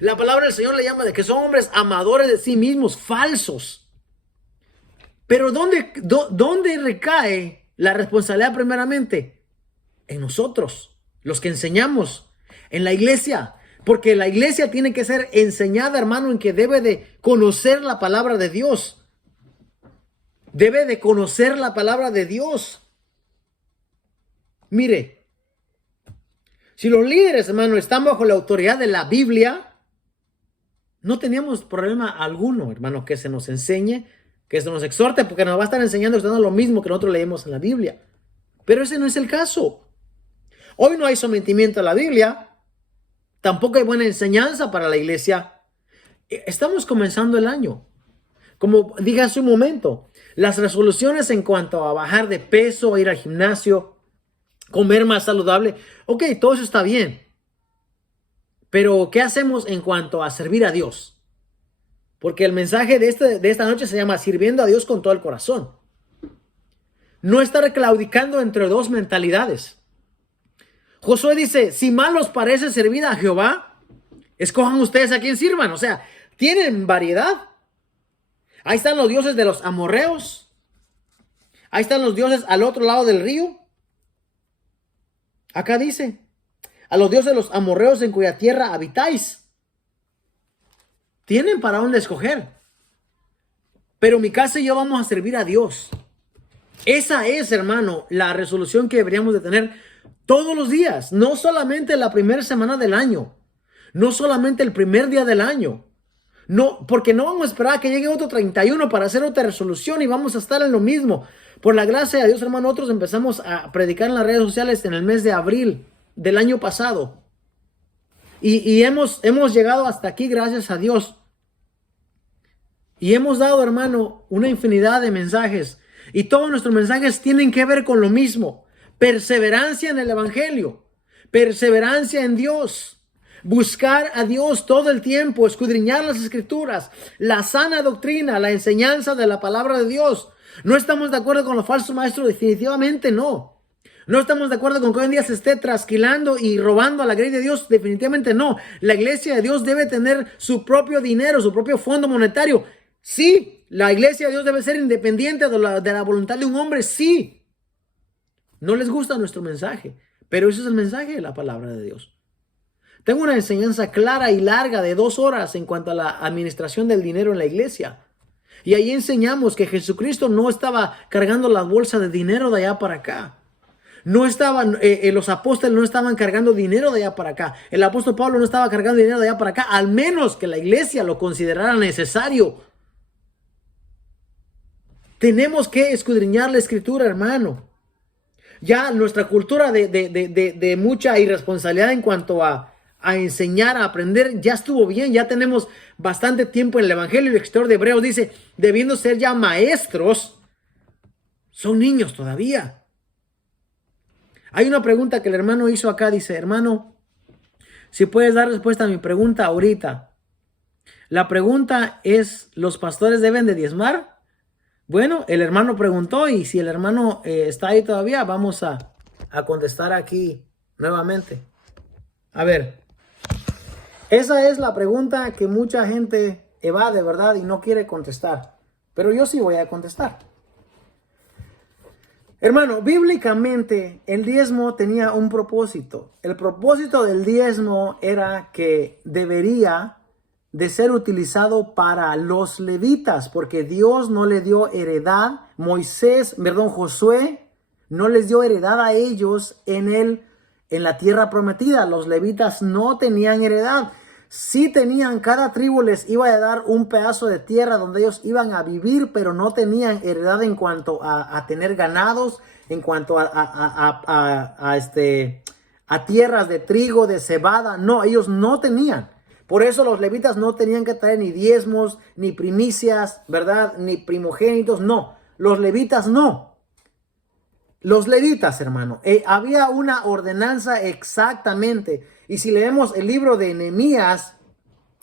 La palabra del Señor le llama de que son hombres amadores de sí mismos, falsos. Pero ¿dónde recae la responsabilidad primeramente? En nosotros, los que enseñamos, en la iglesia. Porque la iglesia tiene que ser enseñada, hermano, en que debe de conocer la palabra de Dios. Debe de conocer la palabra de Dios. Mire, si los líderes, hermano, están bajo la autoridad de la Biblia, no teníamos problema alguno, hermano, que se nos enseñe, que se nos exhorte, porque nos va a estar enseñando lo mismo que nosotros leemos en la Biblia. Pero ese no es el caso. Hoy no hay sometimiento a la Biblia, tampoco hay buena enseñanza para la iglesia. Estamos comenzando el año. Como dije hace un momento, las resoluciones en cuanto a bajar de peso, ir al gimnasio, comer más saludable, ok, todo eso está bien. Pero, ¿qué hacemos en cuanto a servir a Dios? Porque el mensaje de esta noche se llama sirviendo a Dios con todo el corazón. No estar claudicando entre dos mentalidades. Josué dice, si mal os parece servir a Jehová, escojan ustedes a quién sirvan. O sea, tienen variedad. Ahí están los dioses de los amorreos. Ahí están los dioses al otro lado del río. Acá dice, a los dioses de los amorreos en cuya tierra habitáis. Tienen para dónde escoger. Pero mi casa y yo vamos a servir a Dios. Esa es, hermano, la resolución que deberíamos de tener todos los días. No solamente la primera semana del año. No solamente el primer día del año. No, porque no vamos a esperar a que llegue otro 31 para hacer otra resolución y vamos a estar en lo mismo. Por la gracia de Dios, hermano, nosotros empezamos a predicar en las redes sociales en el mes de abril del año pasado. Y hemos llegado hasta aquí gracias a Dios. Y hemos dado, hermano, una infinidad de mensajes. Y todos nuestros mensajes tienen que ver con lo mismo. Perseverancia en el evangelio. Perseverancia en Dios. Buscar a Dios todo el tiempo. Escudriñar las escrituras. La sana doctrina. La enseñanza de la palabra de Dios. No estamos de acuerdo con los falsos maestros. Definitivamente no. No estamos de acuerdo con que hoy en día se esté trasquilando y robando a la iglesia de Dios. Definitivamente no. La iglesia de Dios debe tener su propio dinero, su propio fondo monetario. Sí, la iglesia de Dios debe ser independiente de la voluntad de un hombre. Sí. No les gusta nuestro mensaje, pero ese es el mensaje de la palabra de Dios. Tengo una enseñanza clara y larga de 2 horas en cuanto a la administración del dinero en la iglesia. Y ahí enseñamos que Jesucristo no estaba cargando las bolsas de dinero de allá para acá. No estaban, los apóstoles no estaban cargando dinero de allá para acá. El apóstol Pablo no estaba cargando dinero de allá para acá, al menos que la iglesia lo considerara necesario. Tenemos que escudriñar la escritura, hermano. Ya nuestra cultura de mucha irresponsabilidad en cuanto a enseñar, a aprender, ya estuvo bien. Ya tenemos bastante tiempo en el evangelio. El escritor de Hebreos dice, debiendo ser ya maestros, son niños todavía. Hay una pregunta que el hermano hizo acá. Dice, hermano, si puedes dar respuesta a mi pregunta ahorita. La pregunta es, ¿los pastores deben de diezmar? Bueno, el hermano preguntó y si el hermano está ahí todavía, vamos a contestar aquí nuevamente. A ver, esa es la pregunta que mucha gente evade, ¿verdad? Y no quiere contestar. Pero yo sí voy a contestar. Hermano, bíblicamente el diezmo tenía un propósito. El propósito del diezmo era que debería de ser utilizado para los levitas, porque Dios no le dio heredad, Josué no les dio heredad a ellos en la tierra prometida. Los levitas no tenían heredad. Sí tenían, cada tribu les iba a dar un pedazo de tierra donde ellos iban a vivir, pero no tenían heredad en cuanto a tener ganados, en cuanto a tierras de trigo, de cebada. No, ellos no tenían. Por eso los levitas no tenían que traer ni diezmos, ni primicias, ¿verdad? Ni primogénitos, no. Los levitas no. Los levitas, hermano, había una ordenanza exactamente. Y si leemos el libro de Nehemías,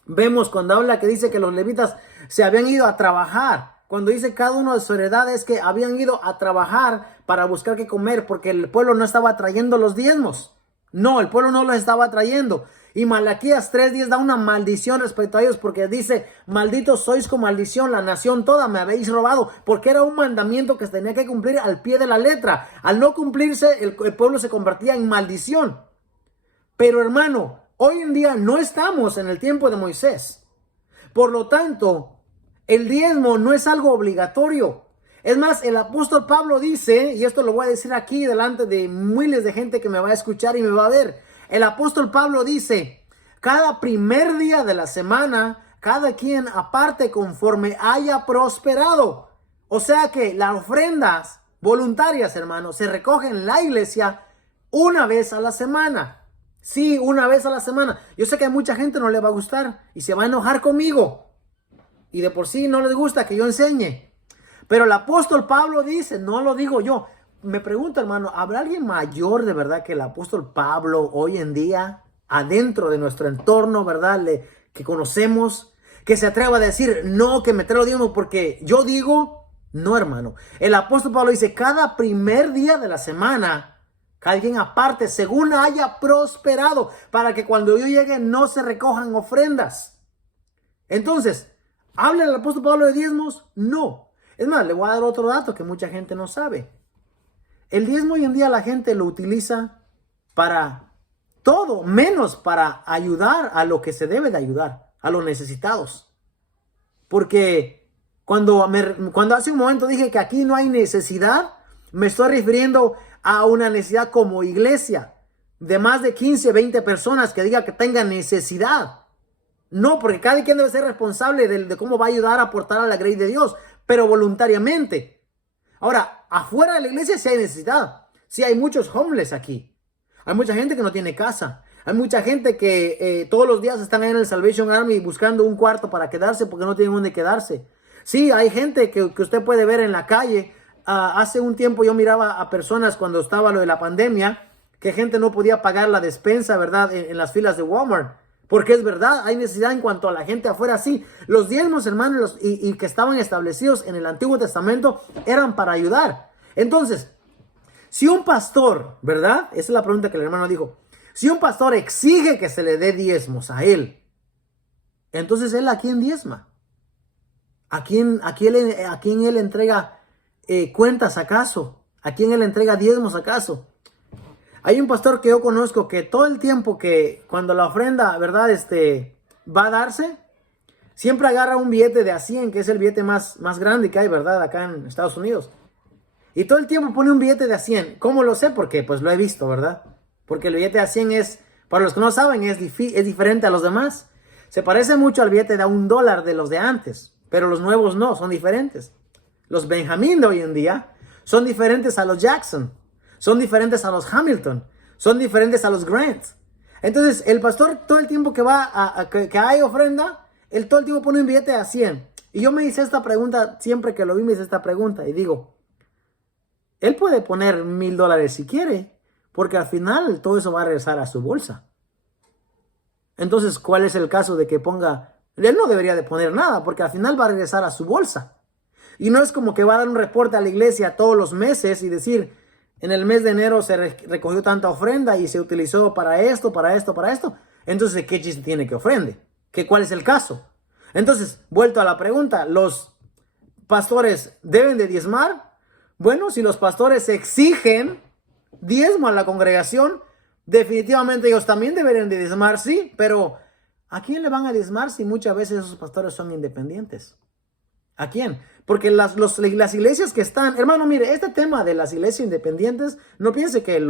vemos cuando habla que dice que los levitas se habían ido a trabajar. Cuando dice cada uno de su heredad es que habían ido a trabajar para buscar qué comer porque el pueblo no estaba trayendo los diezmos. No, el pueblo no los estaba trayendo. Y Malaquías 3:10 da una maldición respecto a ellos porque dice, malditos sois con maldición, la nación toda me habéis robado, porque era un mandamiento que se tenía que cumplir al pie de la letra. Al no cumplirse, el pueblo se convertía en maldición. Pero hermano, hoy en día no estamos en el tiempo de Moisés. Por lo tanto, el diezmo no es algo obligatorio. Es más, el apóstol Pablo dice, y esto lo voy a decir aquí delante de miles de gente que me va a escuchar y me va a ver. El apóstol Pablo dice, cada primer día de la semana, cada quien aparte conforme haya prosperado. O sea que las ofrendas voluntarias, hermanos, se recogen en la iglesia una vez a la semana. Sí, una vez a la semana. Yo sé que a mucha gente no le va a gustar y se va a enojar conmigo. Y de por sí no les gusta que yo enseñe. Pero el apóstol Pablo dice, no lo digo yo. Me pregunto, hermano, ¿habrá alguien mayor de verdad que el apóstol Pablo hoy en día, adentro de nuestro entorno, verdad, que conocemos, que se atreva a decir, no, que me traigo diezmo? Porque yo digo, no, hermano. El apóstol Pablo dice, cada primer día de la semana, cada quien aparte, según haya prosperado, para que cuando yo llegue no se recojan ofrendas. Entonces, ¿habla el apóstol Pablo de diezmos? No. Es más, le voy a dar otro dato que mucha gente no sabe. El diezmo hoy en día la gente lo utiliza para todo, menos para ayudar a lo que se debe de ayudar, a los necesitados. Porque cuando hace un momento dije que aquí no hay necesidad, me estoy refiriendo a una necesidad como iglesia, de más de 15, 20 personas que diga que tengan necesidad. No, porque cada quien debe ser responsable de cómo va a ayudar a aportar a la grey de Dios, pero voluntariamente. Ahora, afuera de la iglesia sí hay necesidad. Sí hay muchos homeless aquí. Hay mucha gente que no tiene casa. Hay mucha gente que todos los días están ahí en el Salvation Army buscando un cuarto para quedarse porque no tienen dónde quedarse. Sí, hay gente que usted puede ver en la calle. Hace un tiempo yo miraba a personas cuando estaba lo de la pandemia, que gente no podía pagar la despensa, ¿verdad? En las filas de Walmart. Porque es verdad, hay necesidad en cuanto a la gente afuera. Sí, los diezmos, hermanos, y que estaban establecidos en el Antiguo Testamento eran para ayudar. Entonces, si un pastor, ¿verdad? Esa es la pregunta que el hermano dijo. Si un pastor exige que se le dé diezmos a él, entonces él, ¿a quién diezma? ¿A quién él entrega cuentas acaso? ¿A quién él entrega diezmos acaso? Hay un pastor que yo conozco que todo el tiempo que cuando la ofrenda, ¿verdad? Va a darse, siempre agarra un billete de $100, que es el billete más grande que hay, ¿verdad? Acá en Estados Unidos. Y todo el tiempo pone un billete de $100. ¿Cómo lo sé? Porque pues lo he visto, ¿verdad? Porque el billete de $100 es, para los que no saben, es diferente a los demás. Se parece mucho al billete de $1 de los de antes, pero los nuevos no, son diferentes. Los Benjamín de hoy en día son diferentes a los Jackson. Son diferentes a los Hamilton. Son diferentes a los Grant. Entonces, el pastor todo el tiempo que que hay ofrenda, él todo el tiempo pone un billete a 100. Y yo me hice esta pregunta, siempre que lo vi me hice esta pregunta. Y digo, él puede poner $1,000 si quiere, porque al final todo eso va a regresar a su bolsa. Entonces, ¿cuál es el caso de que ponga? Él no debería de poner nada, porque al final va a regresar a su bolsa. Y no es como que va a dar un reporte a la iglesia todos los meses y decir, en el mes de enero se recogió tanta ofrenda y se utilizó para esto, para esto, para esto. Entonces, ¿qué chiste tiene que ofrende? ¿Cuál es el caso? Entonces, vuelto a la pregunta, ¿los pastores deben de diezmar? Bueno, si los pastores exigen diezmo a la congregación, definitivamente ellos también deberían de diezmar, sí. Pero, ¿a quién le van a diezmar si muchas veces esos pastores son independientes? ¿A quién? Porque las iglesias que están... Hermano, mire, este tema de las iglesias independientes, no piense que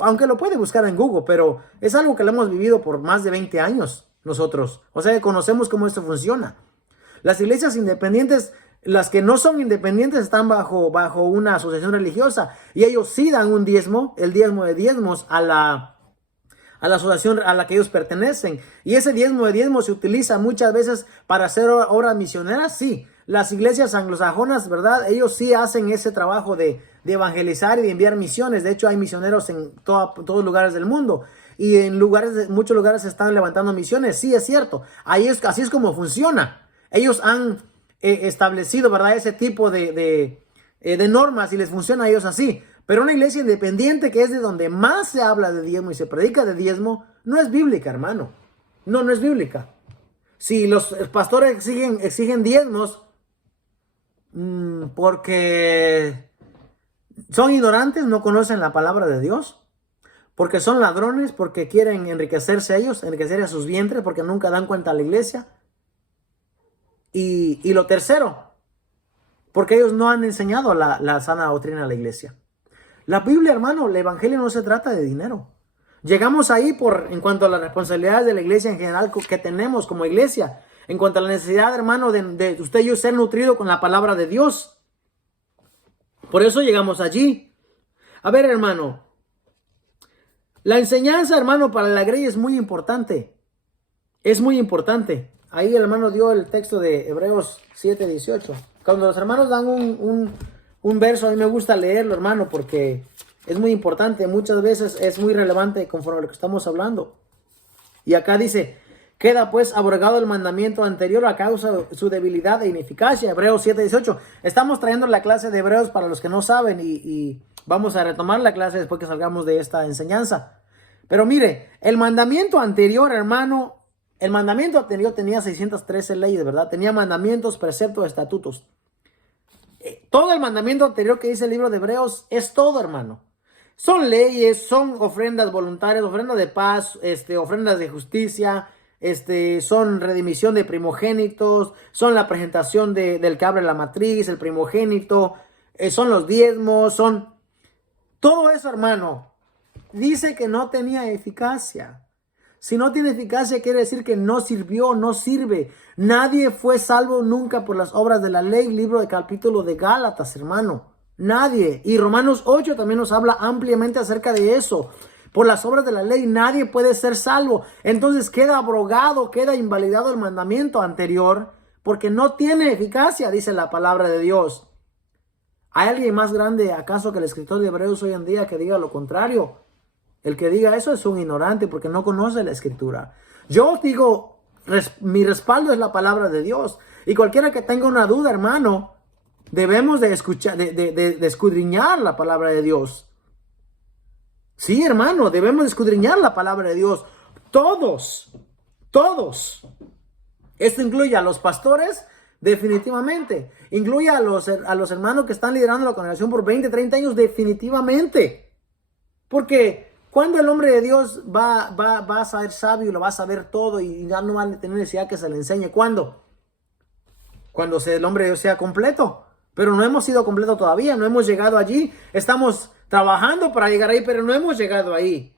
aunque lo puede buscar en Google, pero es algo que lo hemos vivido por más de 20 años nosotros. O sea, que conocemos cómo esto funciona. Las iglesias independientes, las que no son independientes, están bajo una asociación religiosa. Y ellos sí dan un diezmo, el diezmo de diezmos a la asociación a la que ellos pertenecen. Y ese diezmo de diezmos se utiliza muchas veces para hacer obras misioneras, sí. Las iglesias anglosajonas, ¿verdad? Ellos sí hacen ese trabajo de evangelizar y de enviar misiones. De hecho, hay misioneros en todos lugares del mundo. Y en muchos lugares se están levantando misiones. Sí, es cierto. Así es como funciona. Ellos han establecido, ¿verdad? Ese tipo de normas y les funciona a ellos así. Pero una iglesia independiente, que es de donde más se habla de diezmo y se predica de diezmo, no es bíblica, hermano. No es bíblica. Si los pastores exigen diezmos porque son ignorantes, no conocen la palabra de Dios, porque son ladrones, porque quieren enriquecerse ellos, enriquecer a sus vientres, porque nunca dan cuenta a la iglesia. Y lo tercero, porque ellos no han enseñado la sana doctrina a la iglesia. La Biblia, hermano, el evangelio no se trata de dinero. Llegamos ahí en cuanto a las responsabilidades de la iglesia en general que tenemos como iglesia. En cuanto a la necesidad, hermano, de usted y yo ser nutrido con la palabra de Dios. Por eso llegamos allí. A ver, hermano. La enseñanza, hermano, para la grey es muy importante. Es muy importante. Ahí el hermano dio el texto de Hebreos 7:18. Cuando los hermanos dan un verso, a mí me gusta leerlo, hermano, porque es muy importante. Muchas veces es muy relevante conforme a lo que estamos hablando. Y acá dice: queda pues abrogado el mandamiento anterior a causa de su debilidad e ineficacia. Hebreos 7:18. Estamos trayendo la clase de Hebreos para los que no saben y vamos a retomar la clase después que salgamos de esta enseñanza. Pero mire, el mandamiento anterior, hermano, el mandamiento anterior tenía 613 leyes, ¿verdad? Tenía mandamientos, preceptos, estatutos. Todo el mandamiento anterior que dice el libro de Hebreos es todo, hermano. Son leyes, son ofrendas voluntarias, ofrendas de paz, ofrendas de justicia, son redimisión de primogénitos, son la presentación del que abre la matriz, el primogénito, son los diezmos, son todo eso, hermano. Dice que no tenía eficacia. Si no tiene eficacia, quiere decir que no sirvió, no sirve. Nadie fue salvo nunca por las obras de la ley. Libro de capítulo de Gálatas, hermano. Nadie. Y Romanos 8 también nos habla ampliamente acerca de eso. Por las obras de la ley nadie puede ser salvo. Entonces queda abrogado, queda invalidado el mandamiento anterior porque no tiene eficacia, dice la palabra de Dios. ¿Hay alguien más grande acaso que el escritor de Hebreos hoy en día que diga lo contrario? El que diga eso es un ignorante porque no conoce la escritura. Yo os digo, mi respaldo es la palabra de Dios. Y cualquiera que tenga una duda, hermano, debemos de escuchar, de escudriñar la palabra de Dios. Sí, hermano, debemos de escudriñar la palabra de Dios. Todos. Esto incluye a los pastores, definitivamente. Incluye a los hermanos que están liderando la congregación por 20, 30 años, definitivamente. Porque cuando el hombre de Dios va a ser sabio y lo va a saber todo y ya no va a tener necesidad que se le enseñe. ¿Cuándo? Cuando el hombre de Dios sea completo. Pero no hemos sido completos todavía, no hemos llegado allí. Estamos trabajando para llegar ahí, pero no hemos llegado ahí.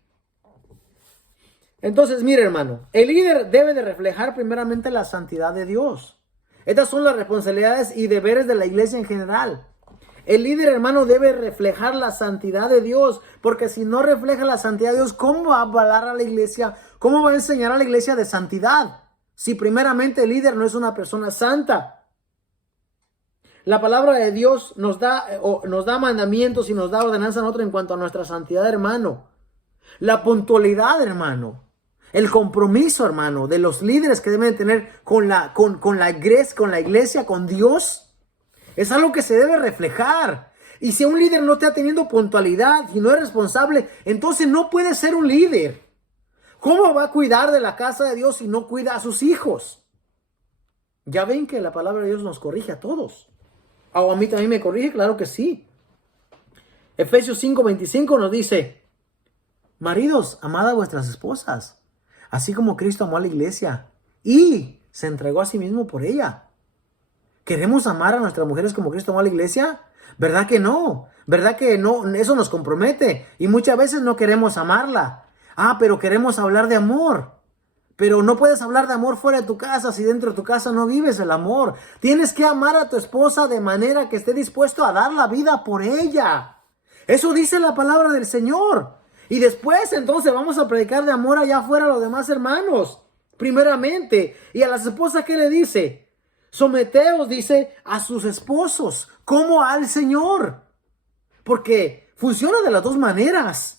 Entonces, mire, hermano, el líder debe de reflejar primeramente la santidad de Dios. Estas son las responsabilidades y deberes de la iglesia en general. El líder, hermano, debe reflejar la santidad de Dios, porque si no refleja la santidad de Dios, ¿cómo va a hablar a la iglesia? ¿Cómo va a enseñar a la iglesia de santidad? Si primeramente el líder no es una persona santa. La palabra de Dios nos da mandamientos y nos da ordenanza a nosotros en cuanto a nuestra santidad, hermano. La puntualidad, hermano. El compromiso, hermano, de los líderes que deben tener con la iglesia, con Dios. Es algo que se debe reflejar. Y si un líder no está teniendo puntualidad y no es responsable, entonces no puede ser un líder. ¿Cómo va a cuidar de la casa de Dios si no cuida a sus hijos? Ya ven que la palabra de Dios nos corrige a todos. ¿O a mí también me corrige? Claro que sí. Efesios 5:25 nos dice: maridos, amad a vuestras esposas, así como Cristo amó a la iglesia y se entregó a sí mismo por ella. ¿Queremos amar a nuestras mujeres como Cristo amó a la iglesia? ¿Verdad que no? ¿Verdad que no? Eso nos compromete. Y muchas veces no queremos amarla. Pero queremos hablar de amor. Pero no puedes hablar de amor fuera de tu casa si dentro de tu casa no vives el amor. Tienes que amar a tu esposa de manera que esté dispuesto a dar la vida por ella. Eso dice la palabra del Señor. Y después entonces vamos a predicar de amor allá afuera a los demás hermanos. Primeramente. Y a las esposas, ¿qué le dice? Someteos, dice, a sus esposos, como al Señor. Porque funciona de las dos maneras.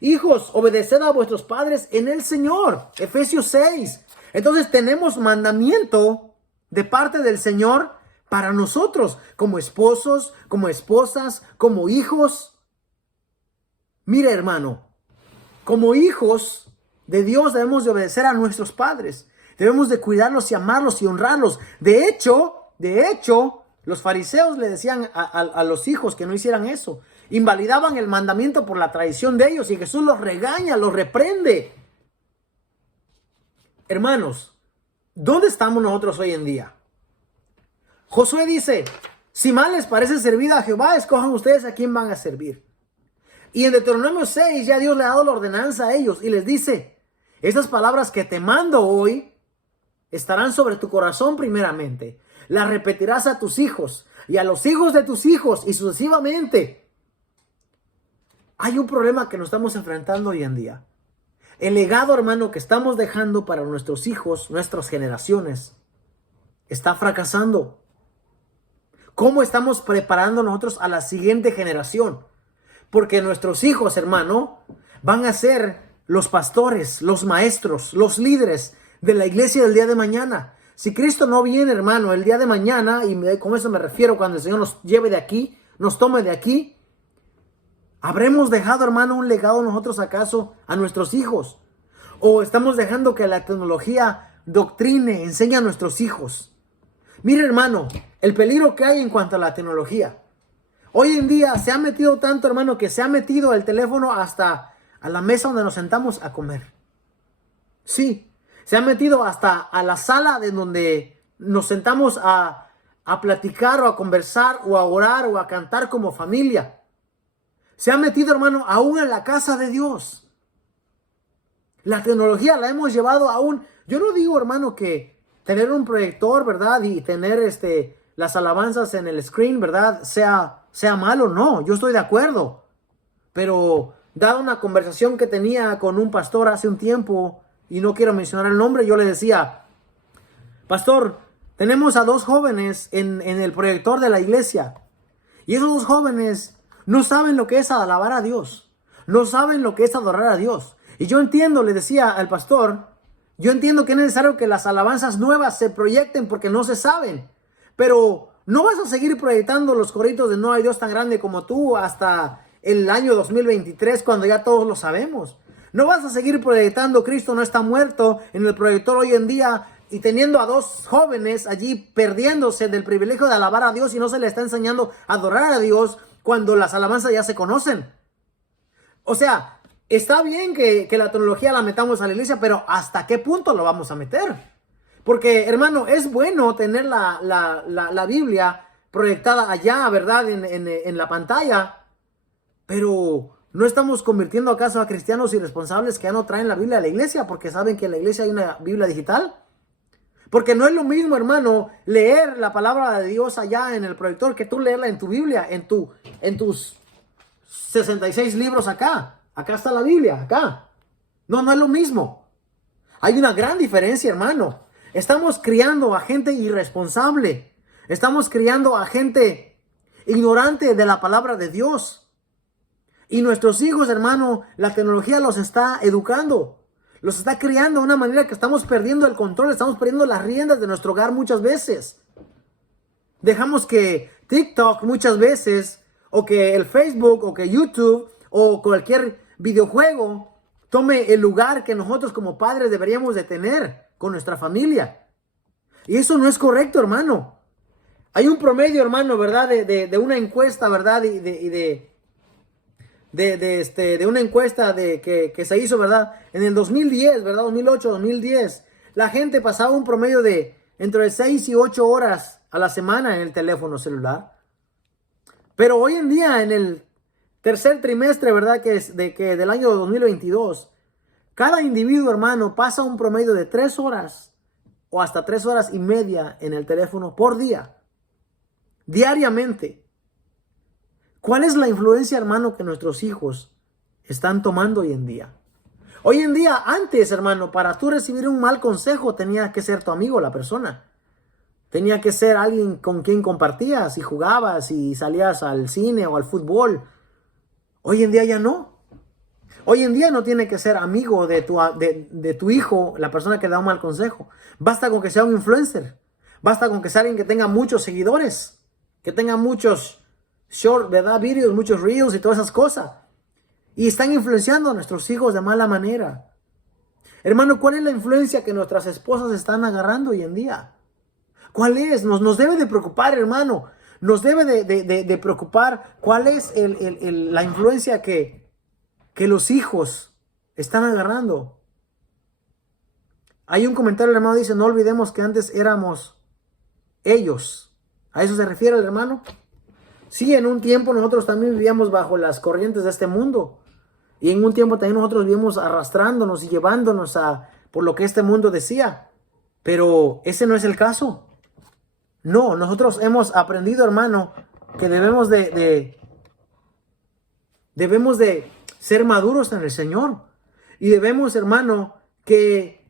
Hijos, obedeced a vuestros padres en el Señor. Efesios 6. Entonces tenemos mandamiento de parte del Señor para nosotros, como esposos, como esposas, como hijos. Mire, hermano, como hijos de Dios debemos de obedecer a nuestros padres. Debemos de cuidarlos y amarlos y honrarlos. De hecho, los fariseos le decían a los hijos que no hicieran eso. Invalidaban el mandamiento por la tradición de ellos y Jesús los regaña, los reprende. Hermanos, ¿dónde estamos nosotros hoy en día? Josué dice, si mal les parece servir a Jehová, escojan ustedes a quién van a servir. Y en Deuteronomio 6 ya Dios le ha dado la ordenanza a ellos y les dice, estas palabras que te mando hoy estarán sobre tu corazón primeramente. Las repetirás a tus hijos y a los hijos de tus hijos y sucesivamente. Hay un problema que nos estamos enfrentando hoy en día. El legado, hermano, que estamos dejando para nuestros hijos, nuestras generaciones, está fracasando. ¿Cómo estamos preparando nosotros a la siguiente generación? Porque nuestros hijos, hermano, van a ser los pastores, los maestros, los líderes de la iglesia del día de mañana. Si Cristo no viene, hermano, el día de mañana, y con eso me refiero cuando el Señor nos lleve de aquí, nos tome de aquí, ¿habremos dejado, hermano, un legado nosotros acaso a nuestros hijos? ¿O estamos dejando que la tecnología doctrine, enseñe a nuestros hijos? Mire, hermano, el peligro que hay en cuanto a la tecnología. Hoy en día se ha metido tanto, hermano, que se ha metido el teléfono hasta a la mesa donde nos sentamos a comer. Sí, se ha metido hasta a la sala de donde nos sentamos a platicar o a conversar o a orar o a cantar como familia. Se ha metido, hermano, aún en la casa de Dios. La tecnología la hemos llevado aún. Yo no digo, hermano, que tener un proyector, ¿verdad? Y tener las alabanzas en el screen, ¿verdad? Sea malo, no. Yo estoy de acuerdo. Pero dada una conversación que tenía con un pastor hace un tiempo, y no quiero mencionar el nombre, yo le decía, pastor, tenemos a 2 jóvenes en el proyector de la iglesia. Y esos 2 jóvenes no saben lo que es alabar a Dios. No saben lo que es adorar a Dios. Y yo entiendo, le decía al pastor, yo entiendo que es necesario que las alabanzas nuevas se proyecten porque no se saben. Pero no vas a seguir proyectando los coritos de No hay Dios tan grande como tú hasta el año 2023 cuando ya todos lo sabemos. No vas a seguir proyectando Cristo no está muerto en el proyector hoy en día y teniendo a 2 jóvenes allí perdiéndose del privilegio de alabar a Dios y no se les está enseñando a adorar a Dios cuando las alabanzas ya se conocen. O sea, está bien que la tecnología la metamos a la iglesia, pero ¿hasta qué punto lo vamos a meter? Porque, hermano, es bueno tener la Biblia proyectada allá, ¿verdad? En la pantalla, pero ¿no estamos convirtiendo acaso a cristianos irresponsables que ya no traen la Biblia a la iglesia porque saben que en la iglesia hay una Biblia digital? Porque no es lo mismo, hermano, leer la palabra de Dios allá en el proyector que tú leerla en tu Biblia, en tus 66 libros acá. Acá está la Biblia, acá. No es lo mismo. Hay una gran diferencia, hermano. Estamos criando a gente irresponsable. Estamos criando a gente ignorante de la palabra de Dios. Y nuestros hijos, hermano, la tecnología los está educando. Los está criando de una manera que estamos perdiendo el control. Estamos perdiendo las riendas de nuestro hogar muchas veces. Dejamos que TikTok muchas veces, o que el Facebook, o que YouTube, o cualquier videojuego tome el lugar que nosotros como padres deberíamos de tener con nuestra familia. Y eso no es correcto, hermano. Hay un promedio, hermano, ¿verdad? De una encuesta, ¿verdad? De una encuesta que se hizo, ¿verdad? En el 2010, ¿verdad? 2008, 2010. La gente pasaba un promedio de entre 6 y 8 horas a la semana en el teléfono celular. Pero hoy en día, en el tercer trimestre, ¿verdad? Del año 2022, cada individuo, hermano, pasa un promedio de 3 horas o hasta 3 horas y media en el teléfono por día, diariamente. ¿Cuál es la influencia, hermano, que nuestros hijos están tomando hoy en día? Hoy en día, antes, hermano, para tú recibir un mal consejo tenía que ser tu amigo la persona. Tenía que ser alguien con quien compartías y jugabas y salías al cine o al fútbol. Hoy en día ya no. Hoy en día no tiene que ser amigo de tu hijo, la persona que da un mal consejo. Basta con que sea un influencer. Basta con que sea alguien que tenga muchos seguidores, que tenga muchos short, ¿verdad? Videos, muchos reels y todas esas cosas. y están influenciando a nuestros hijos de mala manera. Hermano, ¿cuál es la influencia que nuestras esposas están agarrando hoy en día? ¿Cuál es? Nos debe de preocupar, hermano. Nos debe de preocupar cuál es la influencia que los hijos están agarrando. Hay un comentario, el hermano dice, no olvidemos que antes éramos ellos. ¿A eso se refiere el hermano? Sí, en un tiempo nosotros también vivíamos bajo las corrientes de este mundo. Y en un tiempo también nosotros vivíamos arrastrándonos y llevándonos por lo que este mundo decía. Pero ese no es el caso. No, nosotros hemos aprendido, hermano, que debemos de ser maduros en el Señor. Y debemos, hermano, que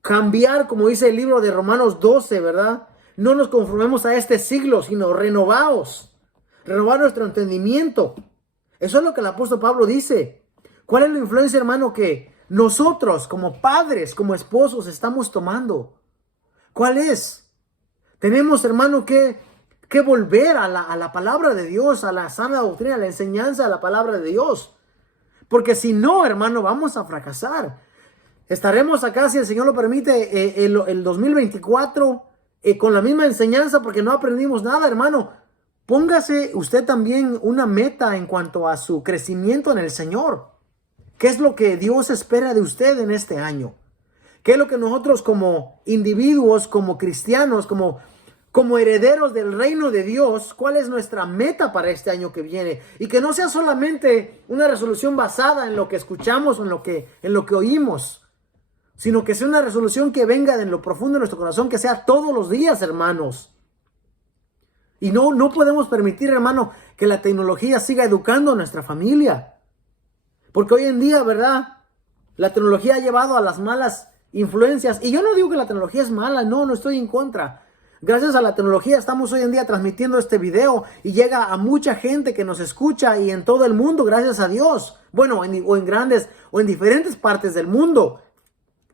cambiar, como dice el libro de Romanos 12, ¿verdad? No nos conformemos a este siglo, sino renovaos. Renovar nuestro entendimiento. Eso es lo que el apóstol Pablo dice. ¿Cuál es la influencia, hermano, que nosotros como padres, como esposos, estamos tomando? ¿Cuál es? Tenemos, hermano, que volver a la palabra de Dios, a la sana doctrina, a la enseñanza de la palabra de Dios. Porque si no, hermano, vamos a fracasar. Estaremos acá, si el Señor lo permite, el 2024 con la misma enseñanza porque no aprendimos nada, hermano. Póngase usted también una meta en cuanto a su crecimiento en el Señor. ¿Qué es lo que Dios espera de usted en este año? ¿Qué es lo que nosotros como individuos, como cristianos, como herederos del reino de Dios, cuál es nuestra meta para este año que viene? Y que no sea solamente una resolución basada en lo que escuchamos o en lo que oímos, sino que sea una resolución que venga de lo profundo de nuestro corazón, que sea todos los días, hermanos. Y no podemos permitir, hermano, que la tecnología siga educando a nuestra familia. Porque hoy en día, ¿verdad? La tecnología ha llevado a las malas influencias. Y yo no digo que la tecnología es mala, no estoy en contra. Gracias a la tecnología estamos hoy en día transmitiendo este video y llega a mucha gente que nos escucha y en todo el mundo, gracias a Dios. Bueno, en diferentes partes del mundo.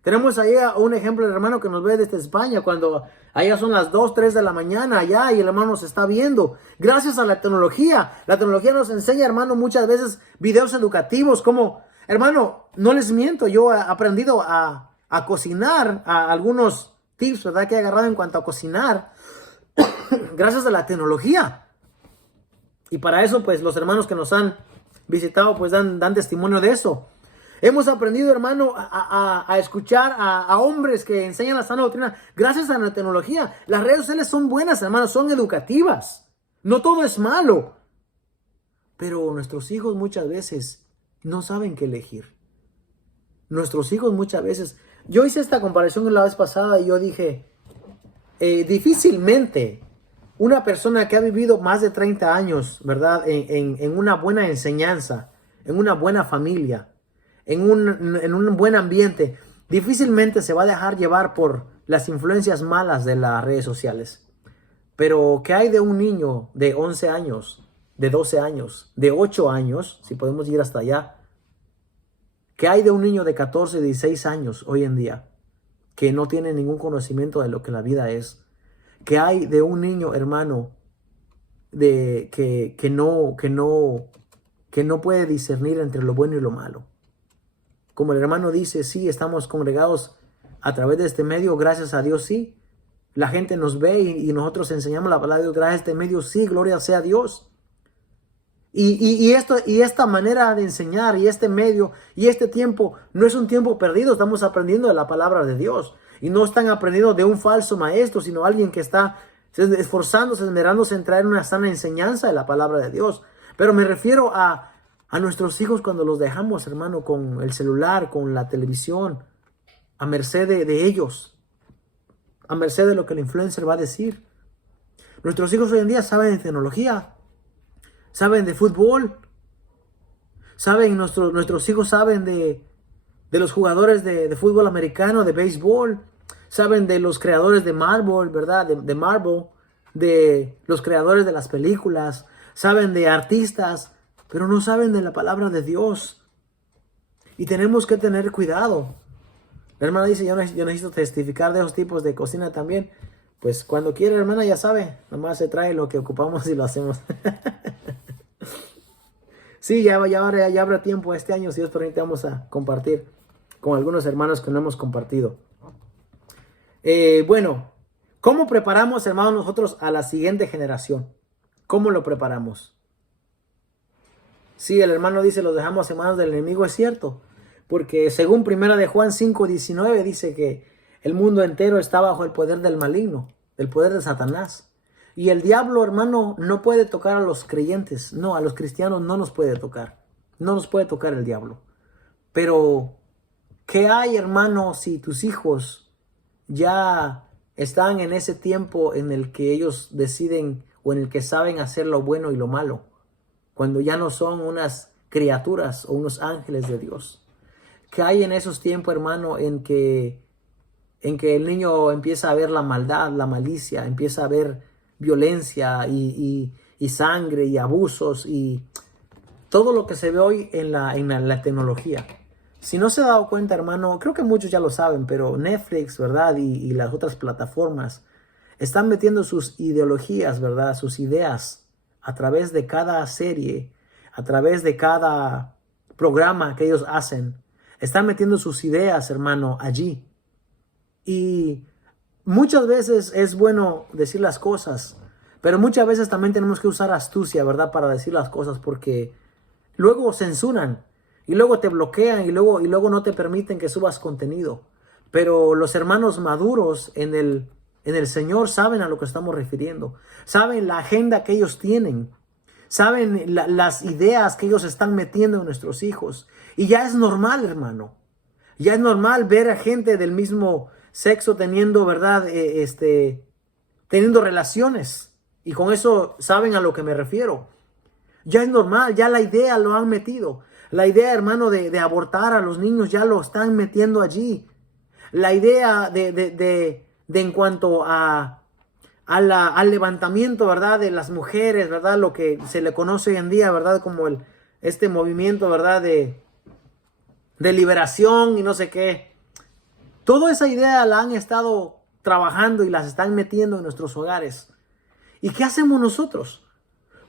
Tenemos ahí un ejemplo del hermano que nos ve desde España cuando allá son las 2, 3 de la mañana allá y el hermano nos está viendo. Gracias a la tecnología. La tecnología nos enseña, hermano, muchas veces videos educativos como, hermano, no les miento, yo he aprendido a cocinar, a algunos tips, ¿verdad? Que he agarrado en cuanto a cocinar gracias a la tecnología. Y para eso, pues, los hermanos que nos han visitado, pues, dan testimonio de eso. Hemos aprendido, hermano, a escuchar a hombres que enseñan la sana doctrina gracias a la tecnología. Las redes sociales son buenas, hermano, son educativas. No todo es malo. Pero nuestros hijos muchas veces no saben qué elegir. Nuestros hijos muchas veces... Yo hice esta comparación la vez pasada y yo dije, difícilmente una persona que ha vivido más de 30 años, ¿verdad? En una buena enseñanza, en una buena familia, en un buen ambiente, difícilmente se va a dejar llevar por las influencias malas de las redes sociales. Pero ¿qué hay de un niño de 11 años, de 12 años, de 8 años, si podemos ir hasta allá? ¿Qué hay de un niño de 14, 16 años hoy en día que no tiene ningún conocimiento de lo que la vida es? ¿Qué hay de un niño, hermano, que no puede discernir entre lo bueno y lo malo? Como el hermano dice, sí, estamos congregados a través de este medio, gracias a Dios, sí. La gente nos ve y nosotros enseñamos la palabra de Dios gracias a este medio, sí, gloria sea a Dios. Y esta manera de enseñar y este medio y este tiempo no es un tiempo perdido, estamos aprendiendo de la palabra de Dios. Y no están aprendiendo de un falso maestro, sino alguien que está esforzándose, esmerándose en traer una sana enseñanza de la palabra de Dios. Pero me refiero a nuestros hijos cuando los dejamos, hermano, con el celular, con la televisión, a merced de ellos, a merced de lo que el influencer va a decir. Nuestros hijos hoy en día saben de tecnología, saben de fútbol, nuestros hijos saben de los jugadores de fútbol americano, de béisbol, saben de los creadores de Marvel, ¿verdad? De Marvel, de los creadores de las películas, saben de artistas, pero no saben de la palabra de Dios. Y tenemos que tener cuidado. La hermana dice, yo necesito testificar de esos tipos de cocina también. Pues cuando quiere, hermana, ya sabe, nomás se trae lo que ocupamos y lo hacemos. Sí, ya habrá tiempo este año, si Dios permite, vamos a compartir con algunos hermanos que no hemos compartido. Bueno, ¿cómo preparamos, hermanos, nosotros a la siguiente generación? ¿Cómo lo preparamos? Sí, el hermano dice, los dejamos en manos del enemigo, es cierto. Porque según primera de Juan 5:19 dice que el mundo entero está bajo el poder del maligno, el poder de Satanás. Y el diablo, hermano, no puede tocar a los creyentes. No, a los cristianos no nos puede tocar. No nos puede tocar el diablo. Pero, ¿qué hay, hermano, si tus hijos ya están en ese tiempo en el que ellos deciden o en el que saben hacer lo bueno y lo malo? Cuando ya no son unas criaturas o unos ángeles de Dios. ¿Qué hay en esos tiempos, hermano, en que el niño empieza a ver la maldad, la malicia, empieza a ver violencia y sangre y abusos y todo lo que se ve hoy en la tecnología? Si no se ha dado cuenta, hermano, creo que muchos ya lo saben, pero Netflix, ¿verdad? Y las otras plataformas están metiendo sus ideologías, ¿verdad? Sus ideas a través de cada serie, a través de cada programa que ellos hacen. Están metiendo sus ideas, hermano, allí. Y muchas veces es bueno decir las cosas, pero muchas veces también tenemos que usar astucia, ¿verdad? Para decir las cosas, porque luego censuran y luego te bloquean y luego no te permiten que subas contenido. Pero los hermanos maduros en el Señor saben a lo que estamos refiriendo. Saben la agenda que ellos tienen. Saben las ideas que ellos están metiendo en nuestros hijos. Y ya es normal, hermano. Ya es normal ver a gente del mismo sexo teniendo, ¿verdad? Teniendo relaciones. Y con eso saben a lo que me refiero. Ya es normal, ya la idea lo han metido. La idea, hermano, de abortar a los niños ya lo están metiendo allí. La idea de en cuanto al levantamiento, ¿verdad? De las mujeres, ¿verdad? Lo que se le conoce hoy en día, ¿verdad? Como este movimiento, ¿verdad? De liberación y no sé qué. Toda esa idea la han estado trabajando y las están metiendo en nuestros hogares. ¿Y qué hacemos nosotros?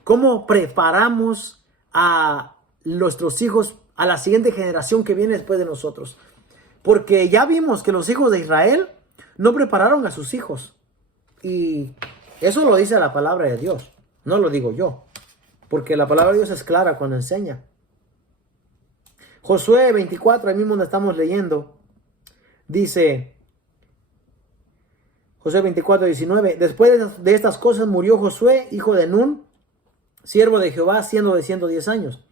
¿Cómo preparamos a nuestros hijos, a la siguiente generación que viene después de nosotros? Porque ya vimos que los hijos de Israel no prepararon a sus hijos. Y eso lo dice la palabra de Dios, no lo digo yo. Porque la palabra de Dios es clara cuando enseña. Josué 24, ahí mismo donde estamos leyendo, dice, Josué 24:19, después de estas cosas murió Josué, hijo de Nun, siervo de Jehová, siendo de 110 años.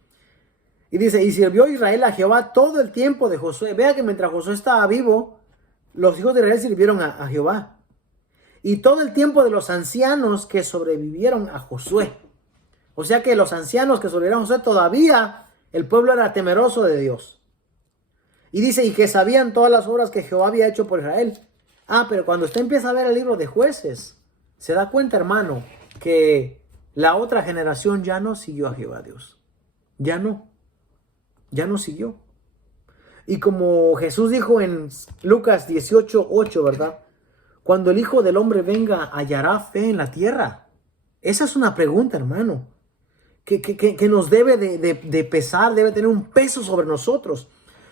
Y dice, y sirvió Israel a Jehová todo el tiempo de Josué. Vea que mientras Josué estaba vivo, los hijos de Israel sirvieron a Jehová. Y todo el tiempo de los ancianos que sobrevivieron a Josué. O sea que los ancianos que sobrevivieron a Josué, todavía el pueblo era temeroso de Dios. Y dice, y que sabían todas las obras que Jehová había hecho por Israel. Pero cuando usted empieza a ver el libro de Jueces, se da cuenta, hermano, que la otra generación ya no siguió a Jehová Dios. Ya no siguió. Y como Jesús dijo en Lucas 18:8, ¿verdad? Cuando el Hijo del Hombre venga, ¿hallará fe en la tierra? Esa es una pregunta, hermano, que nos debe de pesar, debe tener un peso sobre nosotros.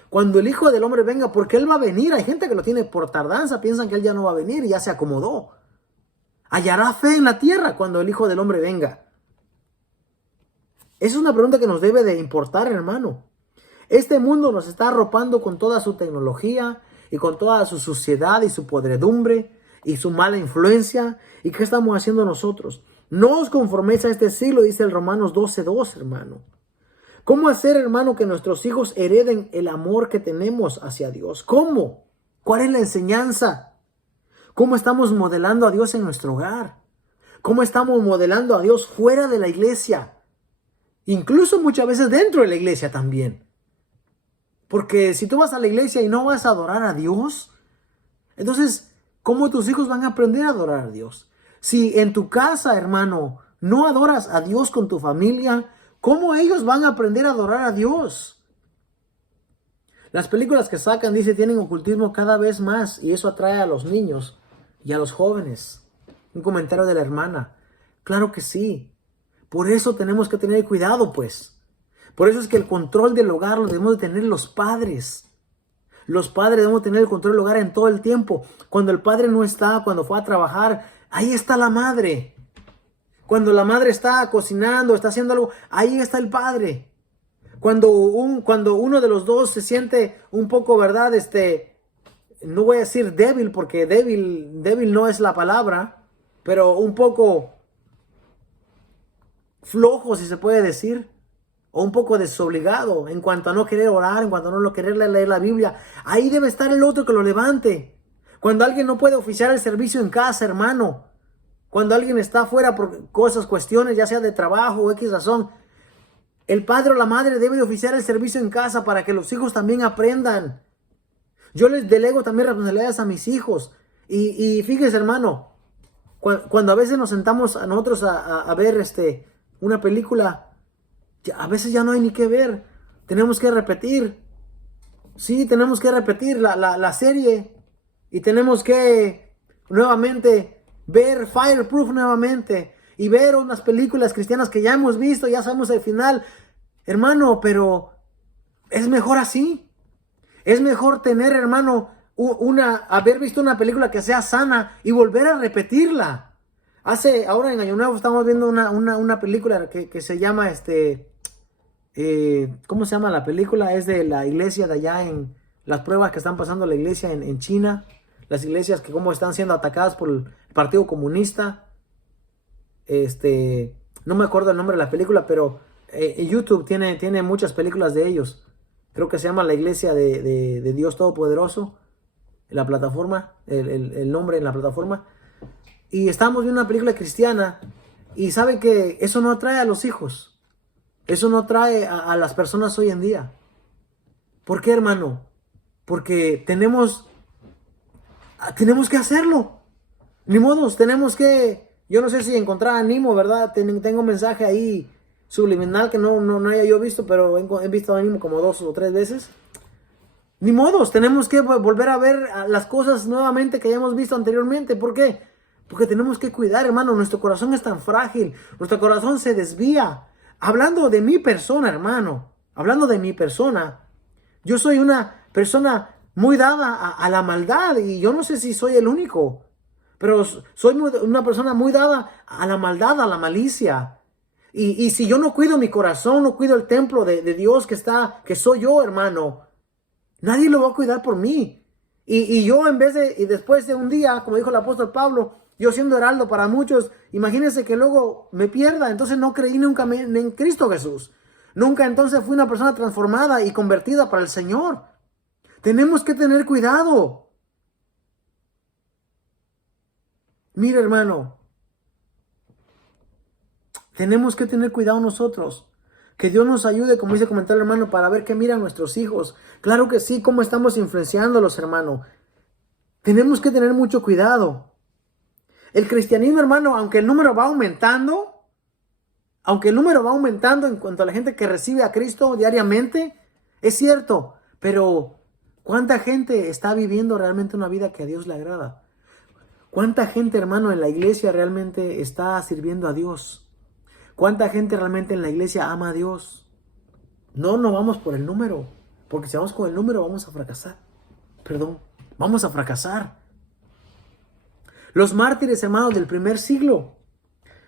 Cuando el Hijo del Hombre venga, porque Él va a venir. Hay gente que lo tiene por tardanza, piensan que Él ya no va a venir y ya se acomodó. ¿Hallará fe en la tierra cuando el Hijo del Hombre venga? Esa es una pregunta que nos debe de importar, hermano. Este mundo nos está arropando con toda su tecnología y con toda su suciedad y su podredumbre y su mala influencia. ¿Y qué estamos haciendo nosotros? No os conforméis a este siglo, dice el Romanos 12:2, hermano. ¿Cómo hacer, hermano, que nuestros hijos hereden el amor que tenemos hacia Dios? ¿Cómo? ¿Cuál es la enseñanza? ¿Cómo estamos modelando a Dios en nuestro hogar? ¿Cómo estamos modelando a Dios fuera de la iglesia? Incluso muchas veces dentro de la iglesia también. Porque si tú vas a la iglesia y no vas a adorar a Dios, entonces, ¿cómo tus hijos van a aprender a adorar a Dios? Si en tu casa, hermano, no adoras a Dios con tu familia, ¿cómo ellos van a aprender a adorar a Dios? Las películas que sacan, dice, tienen ocultismo cada vez más y eso atrae a los niños y a los jóvenes. Un comentario de la hermana. Claro que sí. Por eso tenemos que tener cuidado, pues. Por eso es que el control del hogar lo debemos de tener los padres. Los padres debemos tener el control del hogar en todo el tiempo. Cuando el padre no está, cuando fue a trabajar, ahí está la madre. Cuando la madre está cocinando, está haciendo algo, ahí está el padre. Cuando uno de los dos se siente un poco, ¿verdad? No voy a decir débil, porque débil no es la palabra, pero un poco flojo, si se puede decir, o un poco desobligado en cuanto a no querer orar, en cuanto a no querer leer la Biblia. Ahí debe estar el otro que lo levante. Cuando alguien no puede oficiar el servicio en casa, hermano, cuando alguien está afuera por cuestiones, ya sea de trabajo o X razón, el padre o la madre debe de oficiar el servicio en casa para que los hijos también aprendan. Yo les delego también responsabilidades a mis hijos. Y fíjese, hermano, cuando a veces nos sentamos a nosotros a ver una película, a veces ya no hay ni qué ver. Tenemos que repetir. Sí, tenemos que repetir la serie. Y tenemos que nuevamente ver Fireproof nuevamente. Y ver unas películas cristianas que ya hemos visto, ya sabemos el final. Hermano, pero es mejor así. Es mejor tener, hermano, haber visto una película que sea sana y volver a repetirla. Ahora en Año Nuevo estamos viendo una película que se llama, ¿cómo se llama la película? Es de la iglesia de allá, en las pruebas que están pasando la iglesia en China. Las iglesias que como están siendo atacadas por el Partido Comunista. No me acuerdo el nombre de la película, pero YouTube tiene muchas películas de ellos. Creo que se llama La Iglesia de Dios Todopoderoso, en la plataforma, el nombre en la plataforma. Y estamos viendo una película cristiana y saben que eso no atrae a los hijos. Eso no atrae a las personas hoy en día. ¿Por qué, hermano? Porque tenemos que hacerlo. Ni modos, tenemos que... Yo no sé si encontrar ánimo, ¿verdad? Tengo un mensaje ahí subliminal que no haya yo visto, pero he visto ánimo como 2 o 3 veces. Ni modos, tenemos que volver a ver las cosas nuevamente que hayamos visto anteriormente. ¿Por qué? Porque tenemos que cuidar, hermano. Nuestro corazón es tan frágil. Nuestro corazón se desvía. Hablando de mi persona, hermano. Hablando de mi persona. Yo soy una persona muy dada a la maldad. Y yo no sé si soy el único. Pero soy una persona muy dada a la maldad, a la malicia. Y si yo no cuido mi corazón, no cuido el templo de Dios que soy yo, hermano, nadie lo va a cuidar por mí. Y yo y después de un día, como dijo el apóstol Pablo, yo siendo heraldo para muchos, imagínense que luego me pierda. Entonces no creí nunca en Cristo Jesús. Nunca entonces fui una persona transformada y convertida para el Señor. Tenemos que tener cuidado. Mire, hermano, tenemos que tener cuidado nosotros. Que Dios nos ayude, como dice el comentario, hermano, para ver qué miran nuestros hijos. Claro que sí, cómo estamos influenciándolos, hermano. Tenemos que tener mucho cuidado. El cristianismo, hermano, aunque el número va aumentando en cuanto a la gente que recibe a Cristo diariamente, es cierto, pero ¿cuánta gente está viviendo realmente una vida que a Dios le agrada? ¿Cuánta gente, hermano, en la iglesia realmente está sirviendo a Dios? ¿Cuánta gente realmente en la iglesia ama a Dios? No vamos por el número, porque si vamos con el número vamos a fracasar. Vamos a fracasar. Los mártires, hermanos, del primer siglo.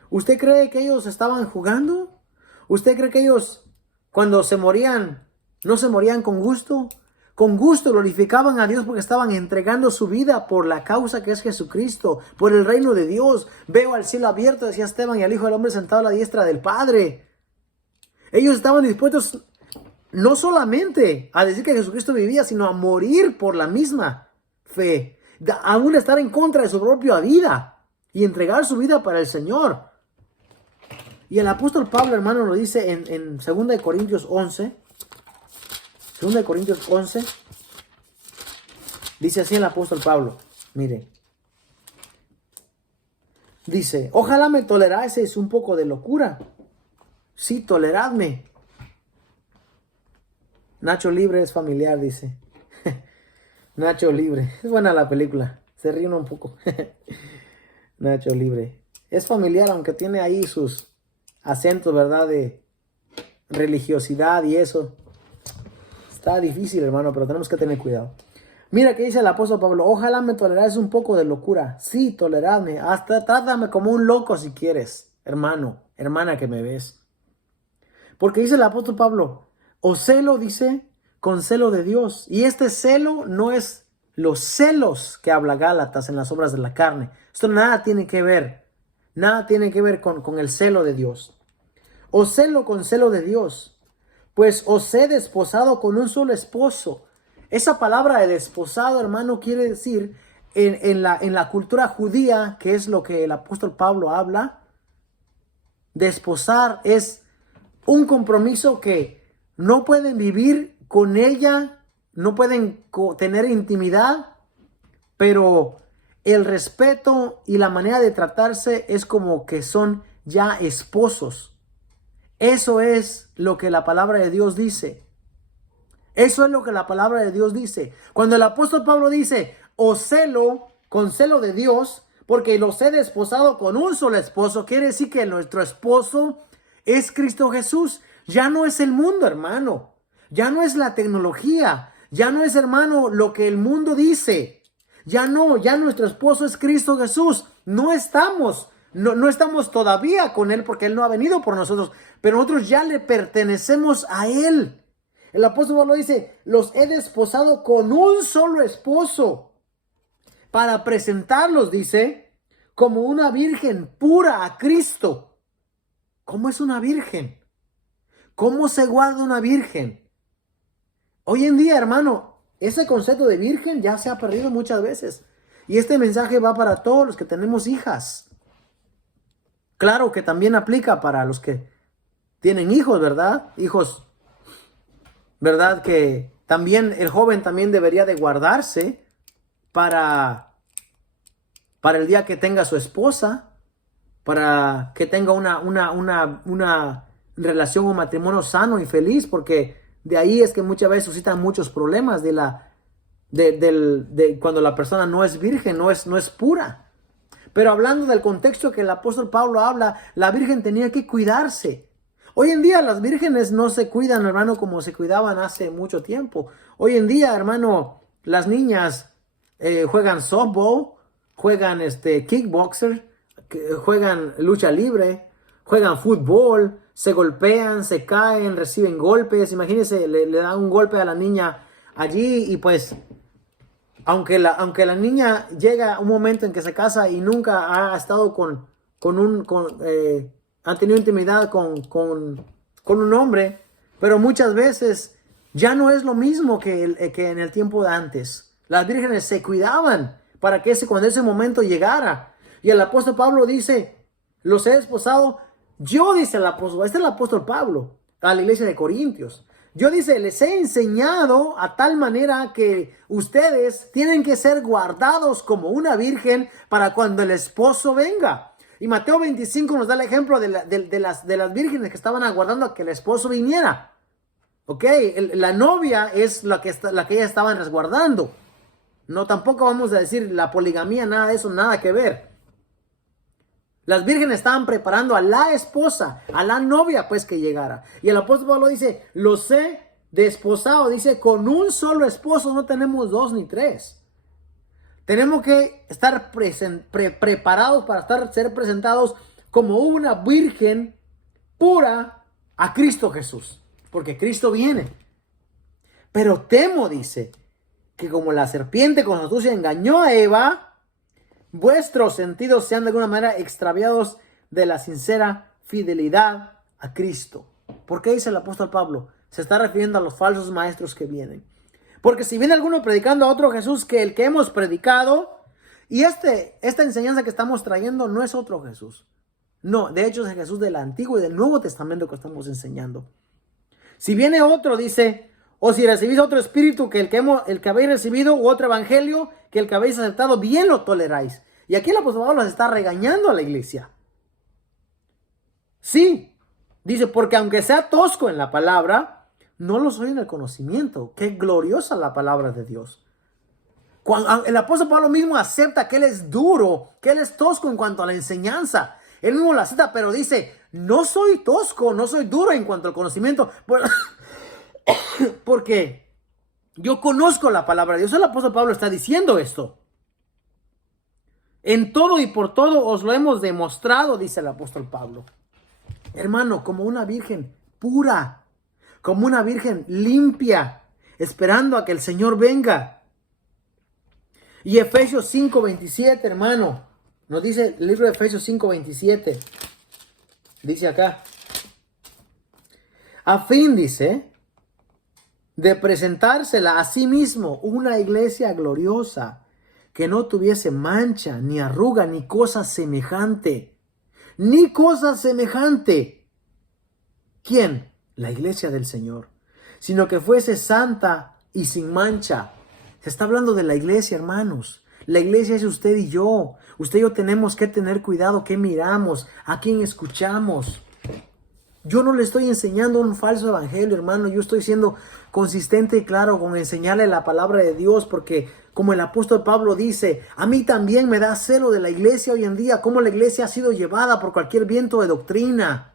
¿Usted cree que ellos estaban jugando? ¿Usted cree que ellos, cuando se morían, no se morían con gusto? Con gusto glorificaban a Dios porque estaban entregando su vida por la causa que es Jesucristo, por el reino de Dios. Veo al cielo abierto, decía Esteban, y al Hijo del Hombre sentado a la diestra del Padre. Ellos estaban dispuestos no solamente a decir que Jesucristo vivía, sino a morir por la misma fe. Aún estar en contra de su propia vida y entregar su vida para el Señor. Y el apóstol Pablo, hermano, lo dice en 2 Corintios 11. 2 Corintios 11. Dice así el apóstol Pablo. Mire. Dice, ojalá me toleraseis un poco de locura. Sí, toleradme. Nacho Libre es familiar, dice. Nacho Libre. Es buena la película. Se ríe uno un poco. Nacho Libre. Es familiar, aunque tiene ahí sus acentos, ¿verdad? religiosidad y eso. Está difícil, hermano, pero tenemos que tener cuidado. Mira que dice el apóstol Pablo: ojalá me toleráis un poco de locura. Sí, toleradme. Hasta trátame como un loco si quieres, hermano, hermana que me ves. Porque dice el apóstol Pablo: o celo, dice, con celo de Dios. Y este celo no es los celos que habla Gálatas en las obras de la carne. Esto nada tiene que ver. Nada tiene que ver con el celo de Dios. O celo con celo de Dios. Pues os he desposado con un solo esposo. Esa palabra de desposado, hermano, quiere decir en la cultura judía, que es lo que el apóstol Pablo habla, desposar es un compromiso que no pueden vivir con ella, no pueden tener intimidad, pero el respeto y la manera de tratarse es como que son ya esposos. Eso es lo que la palabra de Dios dice. Eso es lo que la palabra de Dios dice. Cuando el apóstol Pablo dice: o celo con celo de Dios, porque los he desposado con un solo esposo, quiere decir que nuestro esposo es Cristo Jesús. Ya no es el mundo, hermano. Ya no es la tecnología. Ya no es, hermano, lo que el mundo dice. Ya no, ya nuestro esposo es Cristo Jesús. No estamos todavía con Él porque Él no ha venido por nosotros, pero nosotros ya le pertenecemos a Él. El apóstol Pablo dice: los he desposado con un solo esposo para presentarlos, dice, como una virgen pura a Cristo. ¿Cómo es una virgen? ¿Cómo se guarda una virgen? Hoy en día, hermano, ese concepto de virgen ya se ha perdido muchas veces. Y este mensaje va para todos los que tenemos hijas. Claro que también aplica para los que tienen hijos, ¿verdad? Hijos, ¿verdad? Que también el joven también debería de guardarse para el día que tenga su esposa, para que tenga una relación o matrimonio sano y feliz, porque de ahí es que muchas veces suscitan muchos problemas de cuando la persona no es virgen, no es pura. Pero hablando del contexto que el apóstol Pablo habla, la virgen tenía que cuidarse. Hoy en día las vírgenes no se cuidan, hermano, como se cuidaban hace mucho tiempo. Hoy en día, hermano, las niñas juegan softball, juegan kickboxer, juegan lucha libre, juegan fútbol, se golpean, se caen, reciben golpes. Imagínense, le dan un golpe a la niña allí y pues aunque la niña llega un momento en que se casa y nunca ha estado ha tenido intimidad con un hombre, pero muchas veces ya no es lo mismo que en el tiempo de antes. Las vírgenes se cuidaban para que cuando ese momento llegara. Y el apóstol Pablo dice: los he desposado. Yo, dice el apóstol, este es el apóstol Pablo a la iglesia de Corintios. Yo, dice, les he enseñado a tal manera que ustedes tienen que ser guardados como una virgen para cuando el esposo venga. Y Mateo 25 nos da el ejemplo de las vírgenes que estaban aguardando a que el esposo viniera. Ok, la novia es la que ellas estaban resguardando. No, tampoco vamos a decir la poligamía, nada de eso, nada que ver. Las vírgenes estaban preparando a la esposa, a la novia, pues, que llegara. Y el apóstol Pablo dice: los he desposado, dice, con un solo esposo, no tenemos 2 ni 3. Tenemos que estar preparados para ser presentados como una virgen pura a Cristo Jesús, porque Cristo viene. Pero temo, dice, que como la serpiente con su astucia engañó a Eva, vuestros sentidos sean de alguna manera extraviados de la sincera fidelidad a Cristo. ¿Por qué dice el apóstol Pablo? Se está refiriendo a los falsos maestros que vienen. Porque si viene alguno predicando a otro Jesús que el que hemos predicado, y esta enseñanza que estamos trayendo no es otro Jesús. No, de hecho es el Jesús del Antiguo y del Nuevo Testamento que estamos enseñando. Si viene otro, dice: o si recibís otro espíritu que el que habéis recibido, u otro evangelio que el que habéis aceptado, bien lo toleráis. Y aquí el apóstol Pablo está regañando a la iglesia. Sí, dice, porque aunque sea tosco en la palabra, no lo soy en el conocimiento. Qué gloriosa la palabra de Dios. Cuando el apóstol Pablo mismo acepta que él es duro, que él es tosco en cuanto a la enseñanza. Él mismo la acepta, pero dice: no soy tosco, no soy duro en cuanto al conocimiento, porque yo conozco la palabra de Dios. El apóstol Pablo está diciendo esto. En todo y por todo os lo hemos demostrado, dice el apóstol Pablo. Hermano, como una virgen pura, como una virgen limpia, esperando a que el Señor venga. Y Efesios 5:27, hermano, nos dice el libro de Efesios 5:27, dice acá, a fin, dice, de presentársela a sí mismo una iglesia gloriosa, que no tuviese mancha, ni arruga, ni cosa semejante. Ni cosa semejante. ¿Quién? La iglesia del Señor. Sino que fuese santa y sin mancha. Se está hablando de la iglesia, hermanos. La iglesia es usted y yo. Usted y yo tenemos que tener cuidado qué miramos, a quién escuchamos. Yo no le estoy enseñando un falso evangelio, hermano. Yo estoy siendo consistente y claro con enseñarle la palabra de Dios, porque como el apóstol Pablo dice, a mí también me da celo de la iglesia hoy en día, cómo la iglesia ha sido llevada por cualquier viento de doctrina.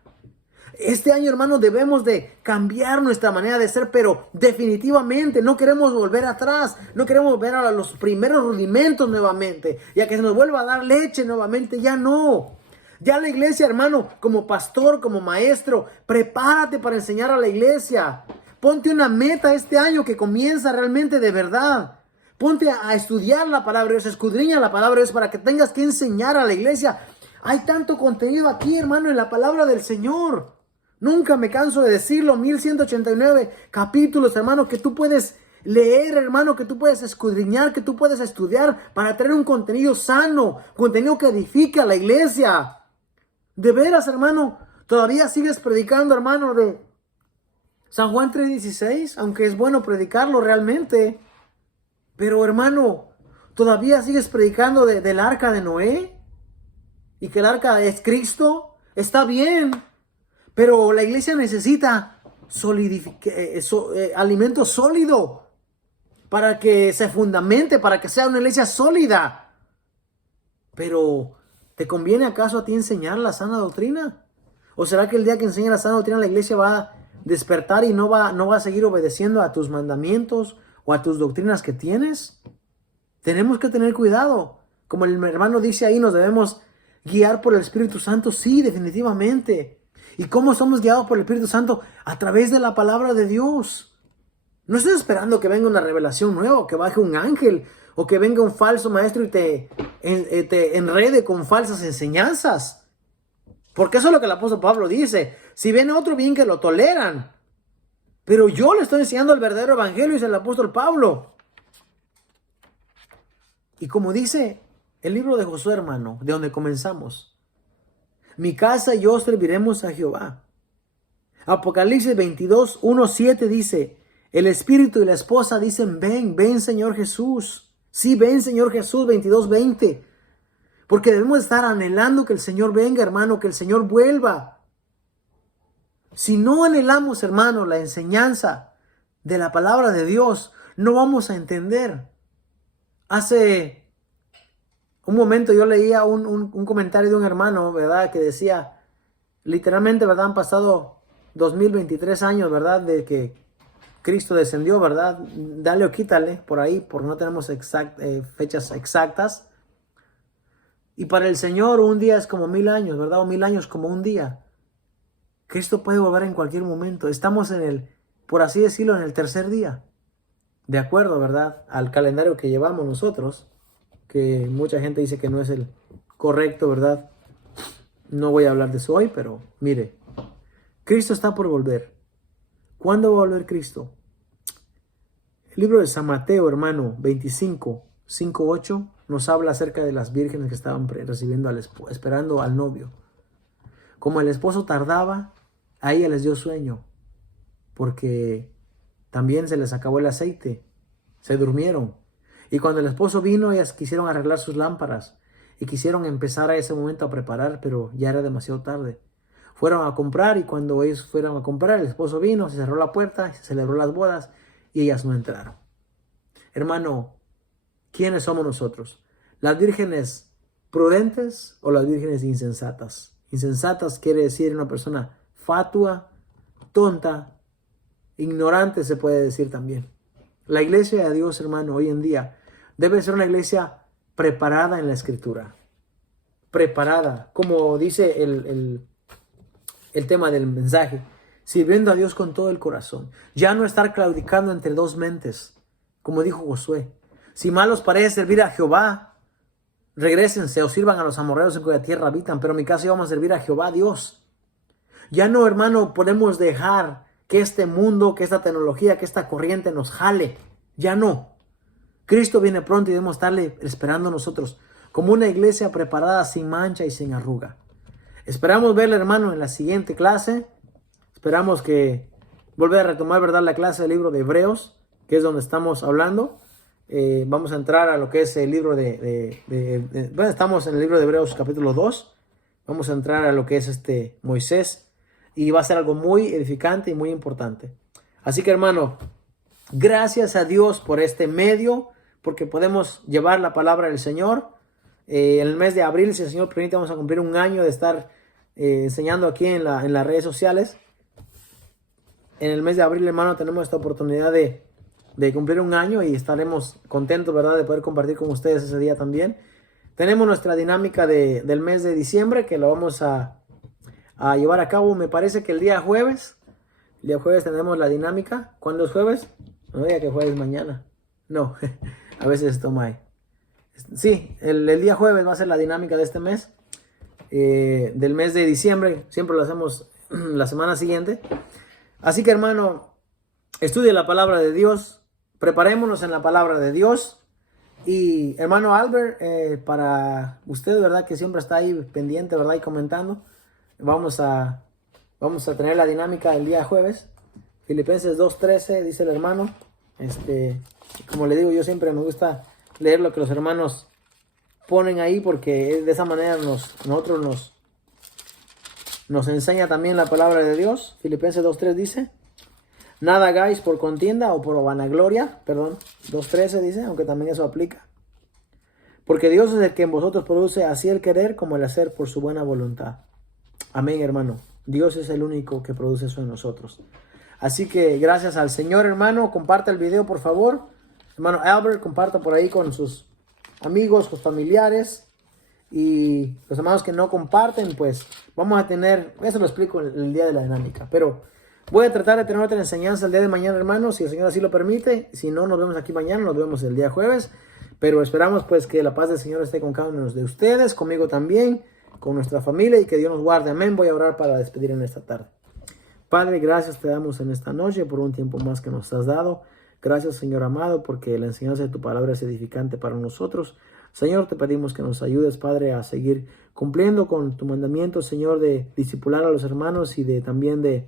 Este año, hermano, debemos de cambiar nuestra manera de ser, pero definitivamente no queremos volver atrás, no queremos volver a los primeros rudimentos nuevamente, y a que se nos vuelva a dar leche nuevamente, ya no. Ya la iglesia, hermano, como pastor, como maestro, prepárate para enseñar a la iglesia. Ponte una meta este año que comienza realmente de verdad. Ponte a estudiar la palabra de Dios, escudriña la palabra de Dios para que tengas que enseñar a la iglesia. Hay tanto contenido aquí, hermano, en la palabra del Señor. Nunca me canso de decirlo, 1189 capítulos, hermano, que tú puedes leer, hermano, que tú puedes escudriñar, que tú puedes estudiar para tener un contenido sano, contenido que edifique a la iglesia. De veras, hermano, todavía sigues predicando, hermano, de San Juan 3:16, aunque es bueno predicarlo realmente. Pero, hermano, todavía sigues predicando del arca de Noé y que el arca es Cristo. Está bien, pero la iglesia necesita alimento sólido para que se fundamente, para que sea una iglesia sólida. Pero, ¿te conviene acaso a ti enseñar la sana doctrina? ¿O será que el día que enseñe la sana doctrina la iglesia va a despertar y no va a seguir obedeciendo a tus mandamientos o a tus doctrinas que tienes? Tenemos que tener cuidado. Como el hermano dice ahí, nos debemos guiar por el Espíritu Santo. Sí, definitivamente. ¿Y cómo somos guiados por el Espíritu Santo? A través de la palabra de Dios. No estés esperando que venga una revelación nueva, o que baje un ángel, o que venga un falso maestro y te enrede con falsas enseñanzas. Porque eso es lo que el apóstol Pablo dice. Si viene otro, bien que lo toleran. Pero yo le estoy enseñando el verdadero evangelio, dice el apóstol Pablo. Y como dice el libro de Josué, hermano, de donde comenzamos. Mi casa y yo serviremos a Jehová. Apocalipsis 22:1-7 dice, el espíritu y la esposa dicen, ven, ven Señor Jesús. Sí, ven Señor Jesús, 22:20. Porque debemos estar anhelando que el Señor venga, hermano, que el Señor vuelva. Si no anhelamos, hermano, la enseñanza de la palabra de Dios, no vamos a entender. Hace un momento yo leía un comentario de un hermano, ¿verdad? Que decía, literalmente, ¿verdad? Han pasado 2023 años, ¿verdad? De que Cristo descendió, ¿verdad? Dale o quítale por ahí, porque no tenemos fechas exactas. Y para el Señor un día es como 1000 años, ¿verdad? O 1000 años como un día. Cristo puede volver en cualquier momento. Estamos por así decirlo, en el tercer día. De acuerdo, ¿verdad? Al calendario que llevamos nosotros, que mucha gente dice que no es el correcto, ¿verdad? No voy a hablar de eso hoy, pero mire, Cristo está por volver. ¿Cuándo va a volver Cristo? El libro de San Mateo, hermano, 25:5-8, nos habla acerca de las vírgenes que estaban recibiendo esperando al novio. Como el esposo tardaba, a ella les dio sueño, porque también se les acabó el aceite, se durmieron. Y cuando el esposo vino, ellas quisieron arreglar sus lámparas y quisieron empezar a ese momento a preparar, pero ya era demasiado tarde. Fueron a comprar y cuando ellos fueron a comprar, el esposo vino, se cerró la puerta, se celebró las bodas y ellas no entraron. Hermano, ¿quiénes somos nosotros? ¿Las vírgenes prudentes o las vírgenes insensatas? Insensatas quiere decir una persona fatua, tonta, ignorante se puede decir también. La iglesia de Dios, hermano, hoy en día debe ser una iglesia preparada en la Escritura. Preparada, como dice el tema del mensaje, sirviendo a Dios con todo el corazón. Ya no estar claudicando entre dos mentes, como dijo Josué. Si mal os parece servir a Jehová, regrésense o sirvan a los amorreos en cuya tierra habitan, pero en mi caso vamos a servir a Jehová Dios. Ya no, hermano, podemos dejar que este mundo, que esta tecnología, que esta corriente nos jale. Ya no. Cristo viene pronto y debemos estarle esperando nosotros como una iglesia preparada sin mancha y sin arruga. Esperamos verle, hermano, en la siguiente clase. Esperamos que volver a retomar, ¿verdad?, la clase del libro de Hebreos, que es donde estamos hablando. Vamos a entrar a lo que es el libro bueno, estamos en el libro de Hebreos capítulo 2. Vamos a entrar a lo que es Moisés. Y va a ser algo muy edificante y muy importante. Así que, hermano, gracias a Dios por este medio, porque podemos llevar la palabra del Señor. En el mes de abril, si el Señor permite, vamos a cumplir un año de estar enseñando aquí en las redes sociales. En el mes de abril, hermano, tenemos esta oportunidad de cumplir un año y estaremos contentos, ¿verdad?, de poder compartir con ustedes ese día también. Tenemos nuestra dinámica del mes de diciembre que lo vamos a llevar a cabo. Me parece que el día jueves tenemos la dinámica. ¿Cuándo es jueves? No diga que jueves mañana. No, a veces toma ahí. Sí, el día jueves va a ser la dinámica de este mes, del mes de diciembre. Siempre lo hacemos la semana siguiente. Así que, hermano, estudie la palabra de Dios. Preparémonos en la palabra de Dios. Y hermano Albert, para usted, ¿verdad?, que siempre está ahí pendiente, ¿verdad?, y comentando. Vamos a tener la dinámica el día jueves. Filipenses 2:13 dice el hermano. Como le digo, yo siempre me gusta leer lo que los hermanos ponen ahí, porque de esa manera nos enseña también la palabra de Dios. Filipenses 2:3 dice: nada hagáis por contienda o por vanagloria. 2:13 dice, aunque también eso aplica. Porque Dios es el que en vosotros produce así el querer como el hacer por su buena voluntad. Amén, hermano. Dios es el único que produce eso en nosotros. Así que gracias al Señor, hermano. Comparta el video, por favor. Hermano Albert, comparta por ahí con sus amigos, sus familiares. Y los hermanos que no comparten, pues vamos a tener, eso lo explico el día de la dinámica. Pero voy a tratar de tener otra enseñanza el día de mañana, hermanos, si el Señor así lo permite. Si no, nos vemos aquí mañana, nos vemos el día jueves. Pero esperamos pues que la paz del Señor esté con cada uno de ustedes, conmigo también, con nuestra familia, y que Dios nos guarde. Amén. Voy a orar para despedir en esta tarde. Padre, gracias te damos en esta noche por un tiempo más que nos has dado. Gracias, Señor amado, porque la enseñanza de tu palabra es edificante para nosotros. Señor, te pedimos que nos ayudes, Padre, a seguir cumpliendo con tu mandamiento, Señor, de discipular a los hermanos y también de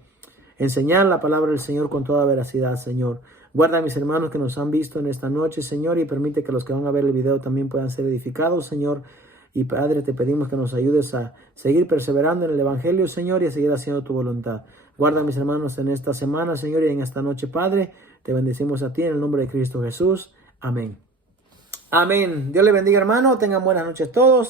enseñar la palabra del Señor con toda veracidad, Señor. Guarda a mis hermanos que nos han visto en esta noche, Señor, y permite que los que van a ver el video también puedan ser edificados, Señor. Y Padre, te pedimos que nos ayudes a seguir perseverando en el Evangelio, Señor, y a seguir haciendo tu voluntad. Guarda a mis hermanos en esta semana, Señor, y en esta noche, Padre. Te bendecimos a ti en el nombre de Cristo Jesús. Amén. Amén. Dios le bendiga, hermano. Tengan buenas noches todos.